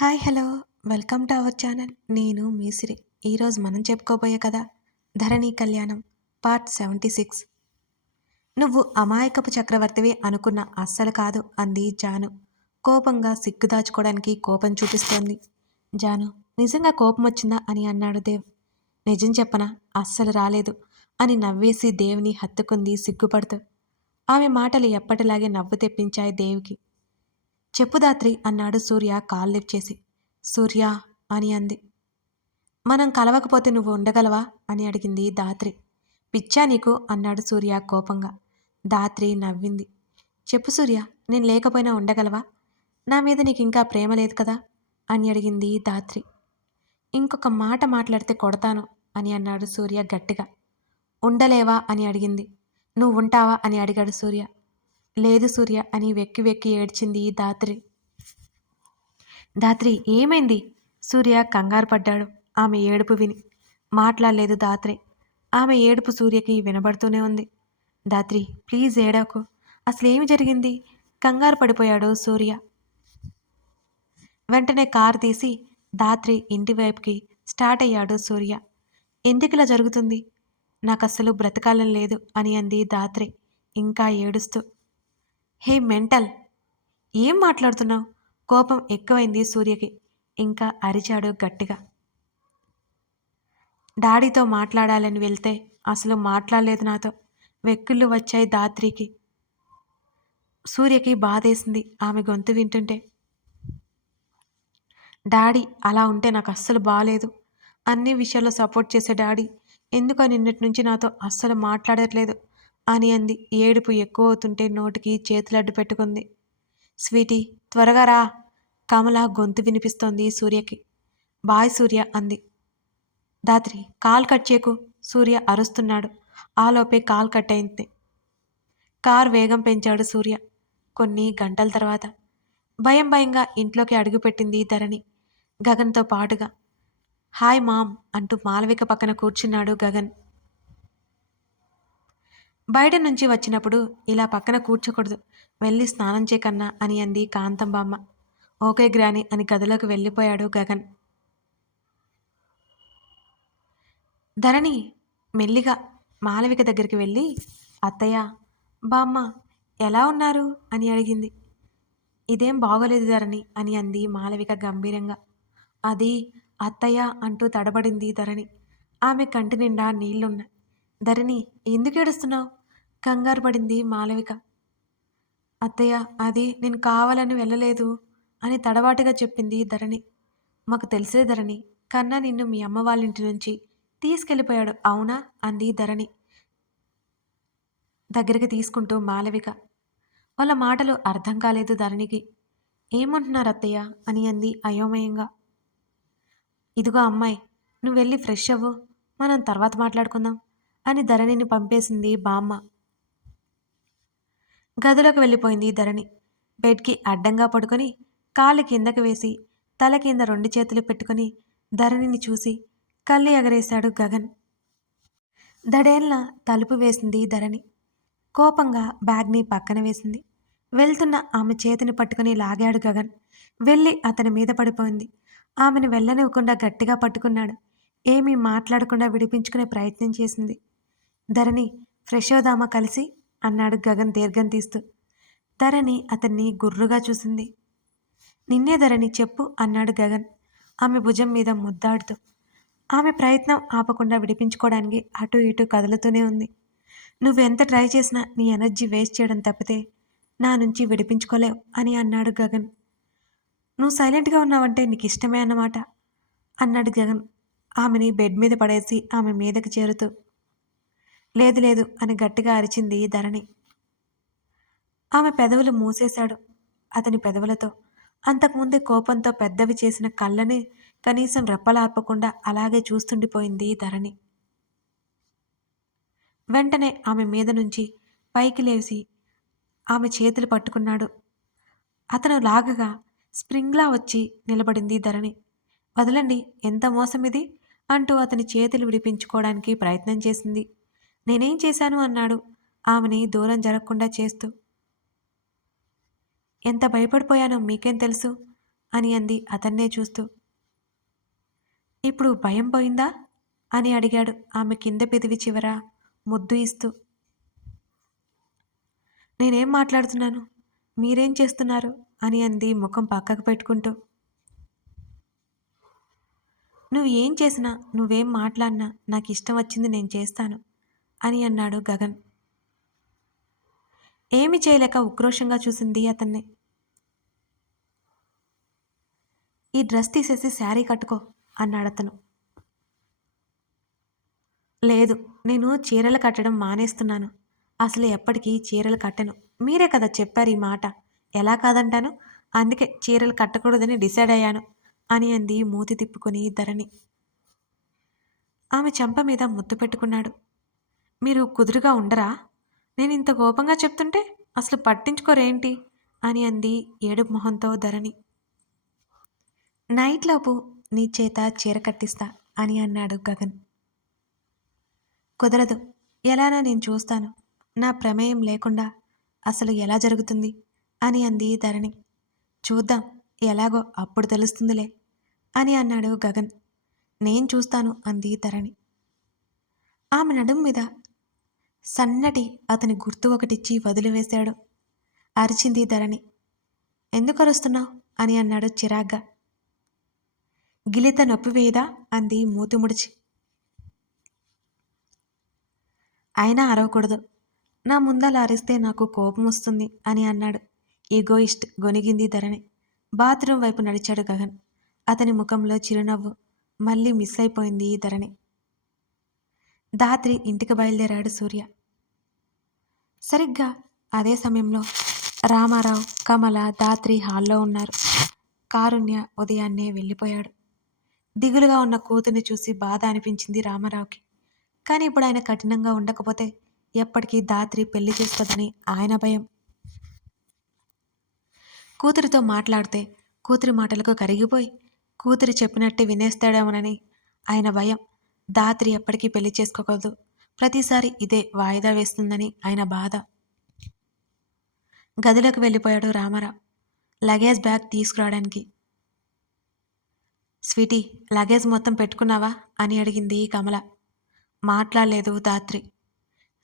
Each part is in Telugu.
Hi hello. Welcome to our channel. నేను మీసిరి ఈరోజు మనం చెప్పుకోబోయే కదా ధరణి కళ్యాణం పార్ట్ సెవెంటీ సిక్స్. నువ్వు అమాయకపు చక్రవర్తివి అనుకున్న అస్సలు కాదు అంది జాను. కోపంగా సిగ్గు దాచుకోవడానికి కోపం చూపిస్తోంది. జాను నిజంగా కోపం వచ్చిందా అని అన్నాడు దేవ్. నిజం చెప్పనా అస్సలు రాలేదు అని నవ్వేసి దేవుని హత్తుకుంది సిగ్గుపడుతూ. ఆమె మాటలు ఎప్పటిలాగే నవ్వు తెప్పించాయి దేవికి. చెప్పు దాత్రి అన్నాడు సూర్య కాల్ లిఫ్ట్ చేసి. సూర్య అని అంది. మనం కలవకపోతే నువ్వు ఉండగలవా అని అడిగింది దాత్రి. పిచ్చా నీకు అన్నాడు సూర్య కోపంగా. దాత్రి నవ్వింది. చెప్పు సూర్య నేను లేకపోయినా ఉండగలవా? నా మీద నీకు ఇంకా ప్రేమ లేదు కదా? అని అడిగింది దాత్రి. ఇంకొక మాట మాట్లాడితే కొడతాను అని అన్నాడు సూర్య గట్టిగా. ఉండలేవా అని అడిగింది. నువ్వు ఉంటావా అని అడిగాడు సూర్య. లేదు సూర్య అని వెక్కి వెక్కి ఏడ్చింది దాత్రి. దాత్రి ఏమైంది? సూర్య కంగారు పడ్డాడు. ఆమె ఏడుపు విని. మాట్లాడలేదు దాత్రి. ఆమె ఏడుపు సూర్యకి వినబడుతూనే ఉంది. దాత్రి ప్లీజ్ ఏడాకు. అసలు ఏమి జరిగింది? కంగారు పడిపోయాడు సూర్య. వెంటనే కారు తీసి దాత్రి ఇంటి వైపుకి స్టార్ట్ అయ్యాడు సూర్య. ఎందుకు ఇలా జరుగుతుంది? నాకు అసలు బ్రతకాలని లేదు అని అంది దాత్రి. ఇంకా ఏడుస్తూ. హే మెంటల్ ఏం మాట్లాడుతున్నావు? కోపం ఎక్కువైంది సూర్యకి ఇంకా అరిచాడు గట్టిగా. డాడీతో మాట్లాడాలని వెళ్తే అసలు మాట్లాడలేదు నాతో. వెక్కుళ్ళు వచ్చాయి దాత్రికి సూర్యకి బాధేసింది ఆమె గొంతు వింటుంటే. డాడీ అలా ఉంటే నాకు అస్సలు బాగాలేదు అన్ని విషయాల్లో సపోర్ట్ చేసే డాడీ ఎందుకో నిన్నటి నుంచి నాతో అస్సలు మాట్లాడట్లేదు. అని అంది. ఏడుపు ఎక్కువ అవుతుంటే నోటికి చేతులడ్డు పెట్టుకుంది. స్వీటీ త్వరగా రా. కమల గొంతు వినిపిస్తోంది సూర్యకి. బాయ్ సూర్య అంది. దాత్రి కాల్ కట్ చేయకు సూర్య అరుస్తున్నాడు. ఆలోపే కాల్ కట్ అయింది. కార్ వేగం పెంచాడు సూర్య. కొన్ని గంటల తర్వాత. భయం భయంగా ఇంట్లోకి అడుగుపెట్టింది ధరణి. గగన్తో పాటుగా హాయ్ మామ్ అంటూ మాలవిక పక్కన కూర్చున్నాడు గగన్. బయట నుంచి వచ్చినప్పుడు ఇలా పక్కన కూర్చోకూడదు. వెళ్ళి స్నానం చేయకన్నా అని అంది కాంతం బామ్మ ఓకే గ్రాని అని గదిలోకి వెళ్ళిపోయాడు గగన్. ధరణి మెల్లిగా మాలవిక దగ్గరికి వెళ్ళి అత్తయ్య బామ్మ ఎలా ఉన్నారు? అని అడిగింది. ఇదేం బాగోలేదు ధరణి అని అంది మాలవిక గంభీరంగా. అది అత్తయ్య అంటూ తడబడింది ధరణి. ఆమె కంటి నిండా నీళ్ళున్నాయి. ధరణి ఎందుకు ఏడుస్తున్నావు? కంగారు పడింది మాలవిక. అత్తయ్య అది నేను కావాలని వెళ్ళలేదు అని తడబాటుగా చెప్పింది ధరణి. మాకు తెలిసే ధరణి. కన్నా నిన్ను మీ అమ్మ వాళ్ళ ఇంటి నుంచి తీసుకెళ్ళిపోయాడు. అవునా? అంది ధరణి. దగ్గరికి తీసుకుంటూ మాలవిక. వాళ్ళ మాటలు అర్థం కాలేదు ధరణికి. ఏమంటున్నారు అత్తయ్య? అని అంది అయోమయంగా. ఇదిగో అమ్మాయి నువ్వు వెళ్ళి ఫ్రెష్ అవ్వు. మనం తర్వాత మాట్లాడుకుందాం అని ధరణిని పంపేసింది బామ్మ. గదిలోకి వెళ్ళిపోయింది ధరణి. బెడ్కి అడ్డంగా పడుకొని కాళ్ళు కిందకి వేసి తల కింద రెండు చేతులు పెట్టుకుని ధరణిని చూసి కళ్ళు ఎగరేశాడు గగన్. దడేళ్ళ తలుపు వేసింది ధరణి. కోపంగా బ్యాగ్ని పక్కన వేసింది. వెళ్తున్న ఆమె చేతిని పట్టుకుని లాగాడు గగన్. వెళ్ళి అతని మీద పడిపోయింది. ఆమెను వెళ్ళనివ్వకుండా గట్టిగా పట్టుకున్నాడు. ఏమీ మాట్లాడకుండా విడిపించుకునే ప్రయత్నం చేసింది. ధరణి ఫ్రెషోదామా కలిసి అన్నాడు గగన్ దీర్ఘం తీస్తూ. ధరణి అతన్ని గుర్రుగా చూసింది. నిన్నే ధరణి చెప్పు అన్నాడు గగన్ ఆమె భుజం మీద ముద్దాడుతూ. ఆమె ప్రయత్నం ఆపకుండా విడిపించుకోవడానికి అటు ఇటు కదులుతూనే ఉంది. నువ్వెంత ట్రై చేసినా నీ ఎనర్జీ వేస్ట్ చేయడం తప్పితే నా నుంచి విడిపించుకోలేవు అని అన్నాడు గగన్. నువ్వు సైలెంట్గా ఉన్నావంటే నీకు ఇష్టమే అన్నమాట అన్నాడు గగన్. ఆమెని బెడ్ మీద పడేసి ఆమె మీదకి చేరుతూ. లేదు లేదు అని గట్టిగా అరిచింది ధరణి. ఆమె పెదవులు మూసేశాడు. అతని పెదవులతో అంతకుముందే కోపంతో పెద్దవి చేసిన కళ్ళని కనీసం రెప్పలార్పకుండా అలాగే చూస్తుండిపోయింది ధరణి. వెంటనే ఆమె మీద నుంచి పైకి లేచి ఆమె చేతులు పట్టుకున్నాడు. అతను లాగగా స్ప్రింగ్లా వచ్చి నిలబడింది ధరణి. వదలండి ఎంత మోసం ఇది అంటూ అతని చేతులు విడిపించుకోవడానికి ప్రయత్నం చేసింది. నేనేం చేశాను? అన్నాడు ఆమెని దూరం జరగకుండా చేస్తూ. ఎంత భయపడిపోయానో మీకేం తెలుసు? అని అంది అతన్నే చూస్తూ. ఇప్పుడు భయం పోయిందా? అని అడిగాడు ఆమె కింద పెదివి చివర ముద్దు ఇస్తూ. నేనేం మాట్లాడుతున్నాను? మీరేం చేస్తున్నారు? అని అంది ముఖం పక్కకు పెట్టుకుంటూ. నువ్వు ఏం చేసినా నువ్వేం మాట్లాడినా నాకు ఇష్టం వచ్చింది నేను చేస్తాను. అని అన్నాడు గగన్. ఏమి చేయలేక ఉక్రోషంగా చూసింది అతన్ని. ఈ డ్రెస్ తీసేసి శారీ కట్టుకో అన్నాడు అతను. లేదు నేను చీరలు కట్టడం మానేస్తున్నాను. అసలు ఎప్పటికీ చీరలు కట్టను. మీరే కదా చెప్పారు ఈ మాట. ఎలా కాదంటాను? అందుకే చీరలు కట్టకూడదని డిసైడ్ అయ్యాను అని అంది మూతి తిప్పుకుని ధరణి. ఆమె చెంప మీద ముద్దు పెట్టుకున్నాడు. మీరు కుదురుగా ఉండరా? నేను ఇంత కోపంగా చెప్తుంటే అసలు పట్టించుకోరేంటి? అని అంది ఏడుపు మొహంతో ధరణి. నైట్లోపు నీ చేత చీర కట్టిస్తా అని అన్నాడు గగన్. కుదరదు ఎలానా నేను చూస్తాను. నా ప్రమేయం లేకుండా అసలు ఎలా జరుగుతుంది? అని అంది ధరణి. చూద్దాం ఎలాగో అప్పుడు తెలుస్తుందిలే అని అన్నాడు గగన్. నేను చూస్తాను అంది ధరణి. ఆమె నడుం మీద సన్నటి అతని గుర్తు ఒకటిచ్చి వదిలివేశాడు. అరిచింది ధరణి. ఎందుకు అరుస్తున్నావు? అని అన్నాడు చిరాగ్గా. గిలిత నొప్పివేయదా అంది మూతి ముడిచి. అయినా అరవకూడదు. నా ముందల అరిస్తే నాకు కోపం వస్తుంది అని అన్నాడు. ఈగోయిస్ట్ గొనిగింది ధరణి. బాత్రూం వైపు నడిచాడు గగన్. అతని ముఖంలో చిరునవ్వు. మళ్ళీ మిస్ అయిపోయింది ఈ ధరణి. దాత్రి ఇంటికి బయలుదేరాడు సూర్య. సరిగ్గా అదే సమయంలో రామారావు కమల దాత్రి హాల్లో ఉన్నారు. కారుణ్య ఉదయాన్నే వెళ్ళిపోయాడు. దిగులుగా ఉన్న కూతుర్ని చూసి బాధ అనిపించింది రామారావుకి. కానీ ఇప్పుడు ఆయన కఠినంగా ఉండకపోతే ఎప్పటికీ దాత్రి పెళ్ళి చేస్తుందని ఆయన భయం. కూతురితో మాట్లాడితే కూతురి మాటలకు కరిగిపోయి కూతురి చెప్పినట్టే వినేస్తాడేమోనని ఆయన భయం. దాత్రి ఎప్పటికీ పెళ్ళి చేసుకోకూడదు. ప్రతిసారి ఇదే వాయిదా వేస్తుందని ఆయన బాధ. గదిలోకి వెళ్ళిపోయాడు రామారావు. లగేజ్ బ్యాగ్ తీసుకురావడానికి. స్వీటీ లగేజ్ మొత్తం పెట్టుకున్నావా? అని అడిగింది కమల. మాట్లాడలేదు దాత్రి.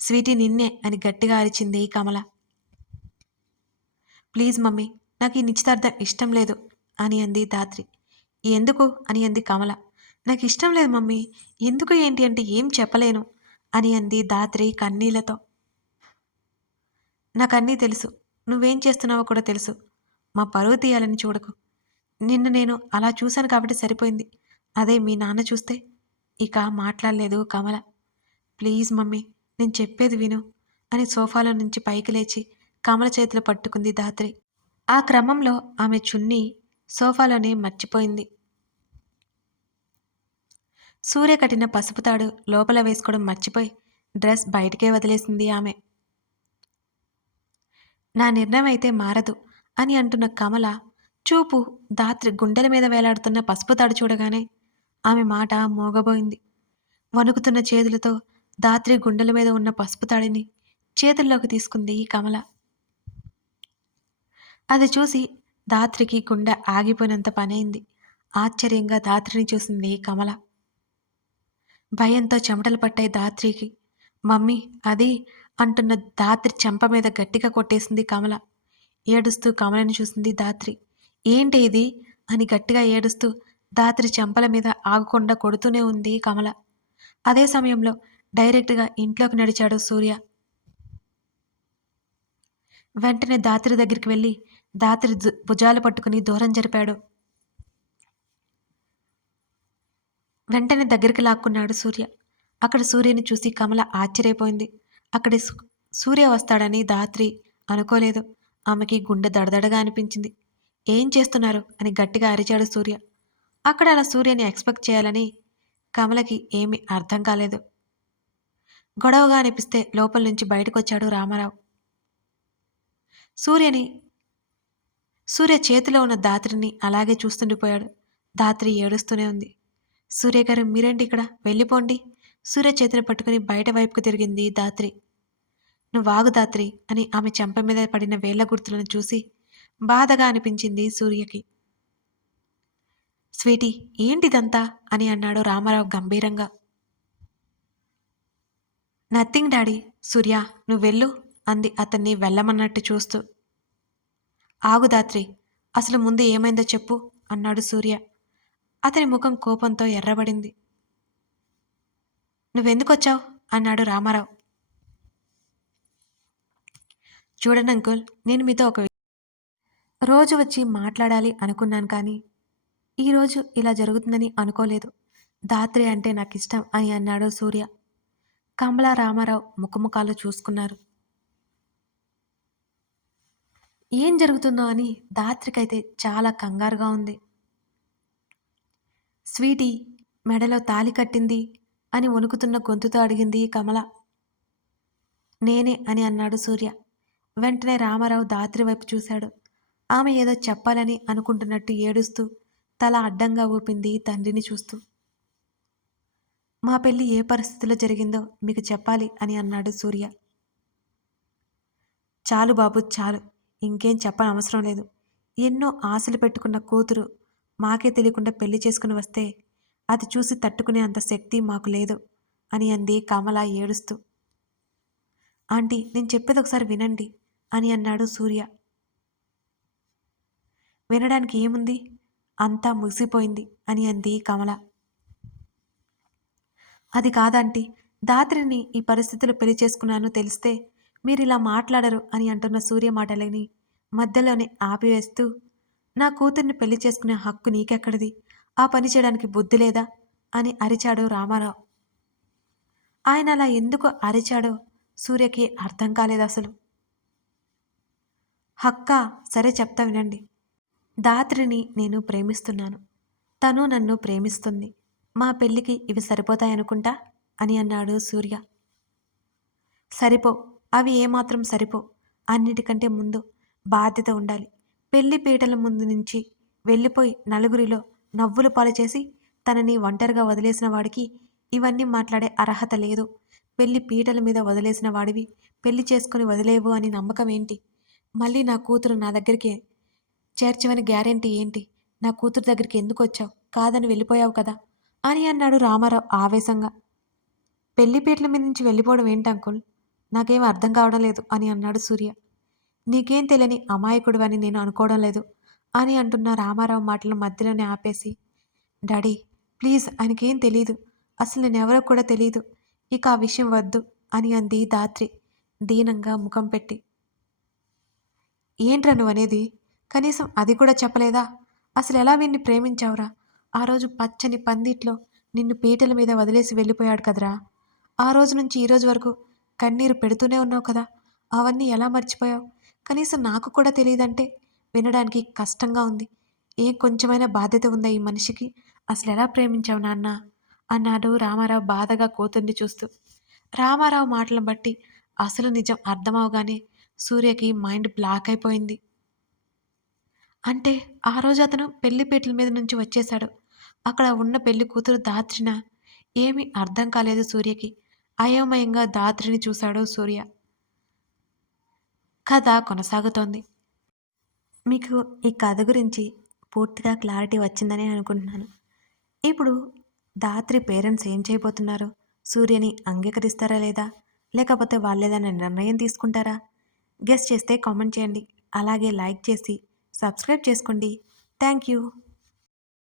స్వీటీ నిన్నే అని గట్టిగా అరిచింది కమల. ప్లీజ్ మమ్మీ నాకు ఈ నిశ్చితార్థం ఇష్టం లేదు అని అంది దాత్రి. ఎందుకు? అని అంది కమల. నాకు ఇష్టం లేదు మమ్మీ. ఎందుకు ఏంటి అంటే ఏం చెప్పలేను అని అంది దాత్రి కన్నీళ్ళతో. నాకన్నీ తెలుసు. నువ్వేం చేస్తున్నావో కూడా తెలుసు. మా పరువు తీయాలని చూడకు. నిన్ను నేను అలా చూశాను కాబట్టి సరిపోయింది. అదే మీ నాన్న చూస్తే. ఇక మాట్లాడలేదు కమల. ప్లీజ్ మమ్మీ నేను చెప్పేది విను అని సోఫాలో నుంచి పైకి లేచి కమల చేతులు పట్టుకుంది దాత్రి. ఆ క్రమంలో ఆమె చున్నీ సోఫాలోనే మర్చిపోయింది. సూర్య కట్టిన పసుపు తాడు లోపల వేసుకోవడం మర్చిపోయి డ్రెస్ బయటికే వదిలేసింది ఆమె. నా నిర్ణయం అయితే మారదు అని అంటున్న కమల చూపు దాత్రి గుండెల మీద వేలాడుతున్న పసుపు తాడు చూడగానే ఆమె మాట మోగబోయింది. వణుకుతున్న చేతులతో దాత్రి గుండెల మీద ఉన్న పసుపు తాడిని చేతుల్లోకి తీసుకుంది కమల. అది చూసి దాత్రికి గుండె ఆగిపోయినంత పనైంది. ఆశ్చర్యంగా దాత్రిని చూసింది కమల. భయంతో చెమటలు పట్టాయి దాత్రికి. మమ్మీ అది అంటున్న దాత్రి చెంప మీద గట్టిగా కొట్టేసింది కమల. ఏడుస్తూ కమలని చూసింది దాత్రి. ఏంటి ఇది? అని గట్టిగా ఏడుస్తూ దాత్రి చెంపల మీద ఆగకుండా కొడుతూనే ఉంది కమల. అదే సమయంలో డైరెక్ట్గా ఇంట్లోకి నడిచాడు సూర్య. వెంటనే దాత్రి దగ్గరికి వెళ్ళి దాత్రి భుజాలు పట్టుకుని దూరం జరిపాడు. వెంటనే దగ్గరికి లాక్కున్నాడు సూర్య. అక్కడ సూర్యని చూసి కమల ఆశ్చర్యపోయింది. అక్కడ సూర్య వస్తాడని దాత్రి అనుకోలేదు. ఆమెకి గుండె దడదడగా అనిపించింది. ఏం చేస్తున్నారు? అని గట్టిగా అరిచాడు సూర్య. అక్కడ అలా సూర్యని ఎక్స్పెక్ట్ చేయాలని కమలకి ఏమీ అర్థం కాలేదు. గొడవగా అనిపిస్తే లోపల నుంచి బయటకు వచ్చాడు రామారావు. సూర్యని సూర్య చేతిలో ఉన్న దాత్రిని అలాగే చూస్తుండిపోయాడు. దాత్రి ఏడుస్తూనే ఉంది. సూర్య గారు మీరేంటి ఇక్కడ? వెళ్ళిపోండి. సూర్య చేతిని పట్టుకుని బయట వైపుకు తిరిగింది దాత్రి. నువ్వు వాగు దాత్రి అని ఆమె చెంప మీద పడిన వేళ్ళ గుర్తులను చూసి బాధగా అనిపించింది సూర్యకి. స్వీటీ ఏంటిదంతా? అని అన్నాడు రామారావు గంభీరంగా. నథింగ్ డాడీ సూర్య నువ్వు వెళ్ళు అంది అతన్ని వెళ్ళమన్నట్టు చూస్తూ. ఆగుదాత్రి అసలు ముందు ఏమైందో చెప్పు అన్నాడు సూర్య. అతని ముఖం కోపంతో ఎర్రబడింది. నువ్వెందుకొచ్చావు? అన్నాడు రామారావు. చూడండి అంకుల్ నేను మీతో ఒక రోజు వచ్చి మాట్లాడాలి అనుకున్నాను కానీ ఈరోజు ఇలా జరుగుతుందని అనుకోలేదు. దాత్రి అంటే నాకు ఇష్టం అని అన్నాడు సూర్య. కమలా రామారావు ముఖముఖాలు చూసుకున్నారు. ఏం జరుగుతుందో అని దాత్రికైతే చాలా కంగారుగా ఉంది. స్వీటీ మెడలో తాలి కట్టింది అని వణుకుతున్న గొంతుతో అడిగింది కమల. నేనే అని అన్నాడు సూర్య. వెంటనే రామారావు దాత్రి వైపు చూశాడు. ఆమె ఏదో చెప్పాలని అనుకుంటున్నట్టు ఏడుస్తూ తల అడ్డంగా ఊపింది తండ్రిని చూస్తూ. మా పెళ్ళి ఏ పరిస్థితిలో జరిగిందో మీకు చెప్పాలి అని అన్నాడు సూర్య. చాలు బాబు చాలు. ఇంకేం చెప్పనవసరం లేదు. ఎన్నో ఆశలు పెట్టుకున్న కూతురు మాకే తెలియకుండా పెళ్ళి చేసుకుని వస్తే అది చూసి తట్టుకునే అంత శక్తి మాకు లేదు అని అంది కమల ఏడుస్తూ. ఆంటీ నేను చెప్పేది ఒకసారి వినండి అని అన్నాడు సూర్య. వినడానికి ఏముంది? అంతా ముగిసిపోయింది అని అంది కమల. అది కాదంటీ దాత్రిని ఈ పరిస్థితిలో పెళ్ళి చేసుకున్నాను తెలిస్తే మీరు ఇలా మాట్లాడరు అని అంటున్న సూర్య మాటలని మధ్యలోనే ఆపివేస్తూ నా కూతుర్ని పెళ్ళి చేసుకునే హక్కు నీకెక్కడిది? ఆ పని చేయడానికి బుద్ధి లేదా? అని అరిచాడు రామారావు. ఆయన అలా ఎందుకు అరిచాడో సూర్యకి అర్థం కాలేదు అసలు. హక్క సరే చెప్తా వినండి. దాత్రిని నేను ప్రేమిస్తున్నాను. తను నన్ను ప్రేమిస్తుంది. మా పెళ్ళికి ఇవి సరిపోతాయనుకుంటా? అని అన్నాడు సూర్య. సరిపో. అవి ఏమాత్రం సరిపో. అన్నిటికంటే ముందు బాధ్యత ఉండాలి. పెళ్ళి పీటల ముందు నుంచి వెళ్ళిపోయి నలుగురిలో నవ్వులు పాలు చేసి తనని ఒంటరిగా వదిలేసిన వాడికి ఇవన్నీ మాట్లాడే అర్హత లేదు. పెళ్ళి పీటల మీద వదిలేసిన వాడివి పెళ్ళి చేసుకుని వదిలేవు అని నమ్మకం ఏంటి? మళ్ళీ నా కూతురు నా దగ్గరికి చేర్చవని గ్యారెంటీ ఏంటి? నా కూతురు దగ్గరికి ఎందుకు వచ్చావు? కాదని వెళ్ళిపోయావు కదా? అని అన్నాడు రామారావు ఆవేశంగా. పెళ్ళిపీటల మీద నుంచి వెళ్ళిపోవడం ఏంటి అంకుల్? నాకేం అర్థం కావడం లేదు అని అన్నాడు సూర్య. నీకేం తెలియని అమాయకుడు అని నేను అనుకోవడం లేదు అని అంటున్న రామారావు మాటలు మధ్యలోనే ఆపేసి డాడీ ప్లీజ్ ఆయనకేం తెలీదు. అసలు నేనెవరో కూడా తెలీదు. ఇక ఆ విషయం వద్దు అని అంది దాత్రి దీనంగా ముఖం పెట్టి. ఏంట్రా నువ్వు అనేది కనీసం అది కూడా చెప్పలేదా? అసలు ఎలా వీడిని ప్రేమించావురా? ఆ రోజు పచ్చని పందిట్లో నిన్ను పీటల మీద వదిలేసి వెళ్ళిపోయాడు కదరా? ఆ రోజు నుంచి ఈ రోజు వరకు కన్నీరు పెడుతూనే ఉన్నావు కదా? అవన్నీ ఎలా మర్చిపోయావు? కనీసం నాకు కూడా తెలియదంటే వినడానికి కష్టంగా ఉంది. ఏ కొంచెమైనా బాధ్యత ఉందా ఈ మనిషికి? అసలు ఎలా ప్రేమించావు నాన్న? అన్నాడు రామారావు బాధగా కూతుర్ని చూస్తూ. రామారావు మాటలను బట్టి అసలు నిజం అర్థమవగానే సూర్యకి మైండ్ బ్లాక్ అయిపోయింది. అంటే ఆ రోజు అతను పెళ్ళిపేటల మీద నుంచి వచ్చేశాడు. అక్కడ ఉన్న పెళ్ళి కూతురు దాత్రిన ఏమీ అర్థం కాలేదు సూర్యకి. అయోమయంగా దాత్రిని చూశాడు సూర్య. కథ కొనసాగుతోంది. మీకు ఈ కథ గురించి పూర్తిగా క్లారిటీ వచ్చిందని అనుకుంటున్నాను. ఇప్పుడు దాత్రి పేరెంట్స్ ఏం చేయబోతున్నారు? సూర్యని అంగీకరిస్తారా లేదా? లేకపోతే వాళ్ళేదైనా నిర్ణయం తీసుకుంటారా? గెస్ట్ చేస్తే కామెంట్ చేయండి. అలాగే లైక్ చేసి సబ్స్క్రైబ్ చేసుకోండి. Thank you.